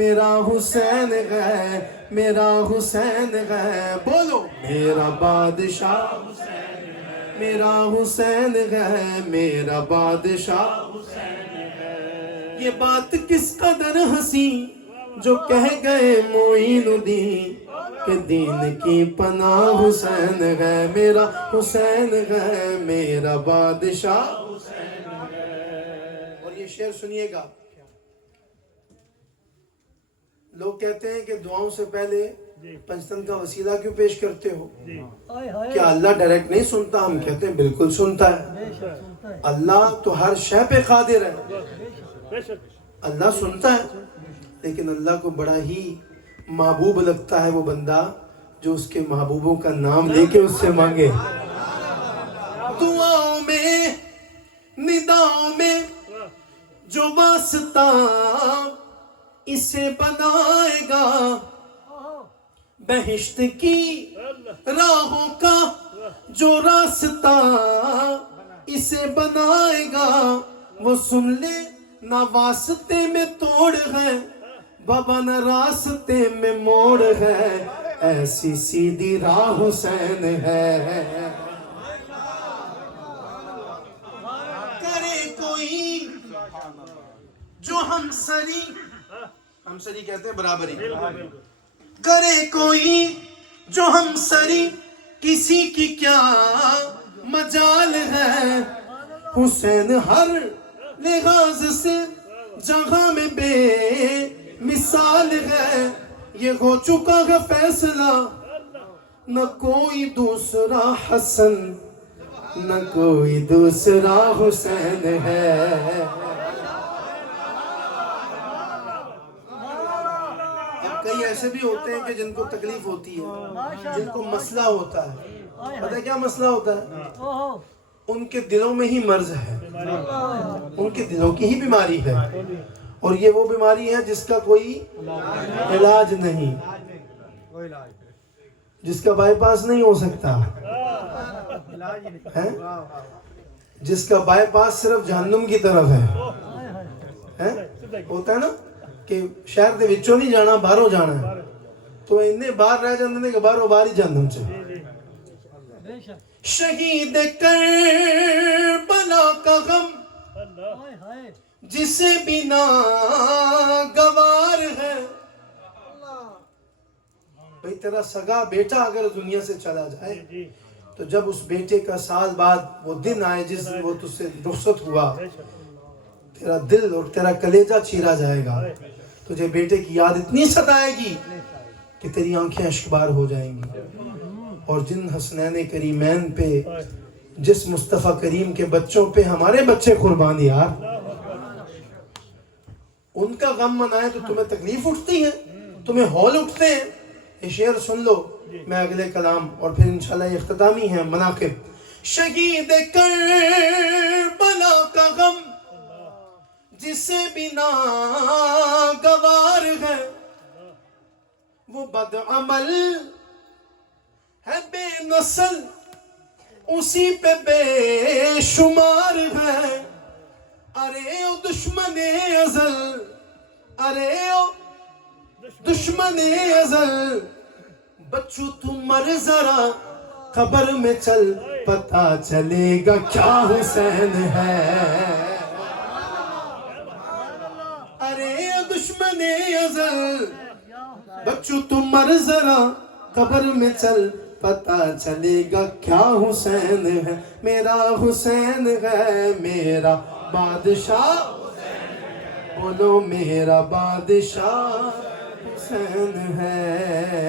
میرا حسین ہے، میرا حسین ہے، بولو میرا بادشاہ، میرا حسین ہے، میرا بادشاہ۔ یہ بات کس قدر ہنسی جو کہہ گئے معین الدین کہ دین کی پناہ حسین ہے، میرا حسین ہے، میرا بادشاہ۔ اور یہ شعر سنیے گا، لوگ کہتے ہیں کہ دعاؤں سے پہلے پنجتن کا وسیلہ کیوں پیش کرتے ہو؟ کیا اللہ ڈائریکٹ نہیں سنتا؟ ہم کہتے ہیں بالکل سنتا ہے، اللہ تو ہر شے پہ قادر ہے، اللہ سنتا ہے، لیکن اللہ کو بڑا ہی محبوب لگتا ہے وہ بندہ جو اس کے محبوبوں کا نام لے کے اس سے مانگے۔ دعاؤں میں نداؤں میں جو واسطہ اسے بنائے گا، بہشت کی راہوں کا جو راستہ اسے بنائے گا، وہ سن لے نہ واسطے میں توڑ ہے بابا، نہ راستے میں موڑ ہے، ایسی سیدھی راہ حسین ہے۔ کرے کوئی جو ہمسری، ہمسری کہتے ہیں برابری، کرے کوئی جو ہمسری کسی کی کیا مجال ہے، حسین ہر لحاظ سے جہاں میں بے مثال ہے، یہ ہو چکا ہے فیصلہ نہ کوئی دوسرا حسن نہ کوئی دوسرا حسین ہے۔ اب کئی ایسے بھی ہوتے ہیں کہ جن کو تکلیف ہوتی ہے، جن کو مسئلہ ہوتا ہے، پتہ ہے کیا مسئلہ ہوتا ہے؟ ان کے دلوں میں ہی مرض ہے، ان کے دلوں کی ہی بیماری ہے، اور یہ وہ بیماری ہے جس کا کوئی علاج نہیں، جس کا بائی پاس نہیں ہو سکتا ہے، جس کا بائی پاس صرف جہنم کی طرف ہے۔ ہوتا ہے نا کہ شہر دے وچوں نہیں جانا، باہروں جانا ہے، تو انہیں باہر رہ جاندے کہ باہروں باہر ہی جہنم چاہے۔ شہید کربلا کا غم جسے بھی ناگوار ہے، بھئی تیرا سگا بیٹا اگر دنیا سے چلا جائے تو جب اس بیٹے کا سال بعد وہ دن آئے جس دن وہ تجھ سے رخصت ہوا، تیرا دل اور تیرا کلیجہ چیرا جائے گا، تجھے بیٹے کی یاد اتنی ستائے گی کہ تیری آنکھیں اشکبار ہو جائیں گی۔ اور جن حسنین کریمین پہ، جس مصطفیٰ کریم کے بچوں پہ ہمارے بچے قربان یار، ان کا غم منائے تو تمہیں تکلیف اٹھتی ہے، تمہیں ہول اٹھتے ہیں۔ یہ شعر سن لو، میں اگلے کلام اور پھر انشاءاللہ یہ اختتامی ہے مناقب۔ شہید کربلا کا غم جسے بھی ناگوار ہے، وہ بدعمل ہے بے نسل اسی پہ بے شمار ہے، ارے او دشمن ازل، ارے او دشمن ازل، بچو تو مر ذرا قبر میں چل، پتہ چلے گا کیا حسین ہے، ارے او دشمن ازل، بچو تو مر ذرا قبر میں چل، پتہ چلے گا کیا حسین ہے، میرا حسین ہے، میرا بادشاہ، بولو میرا بادشاہ حسین ہے۔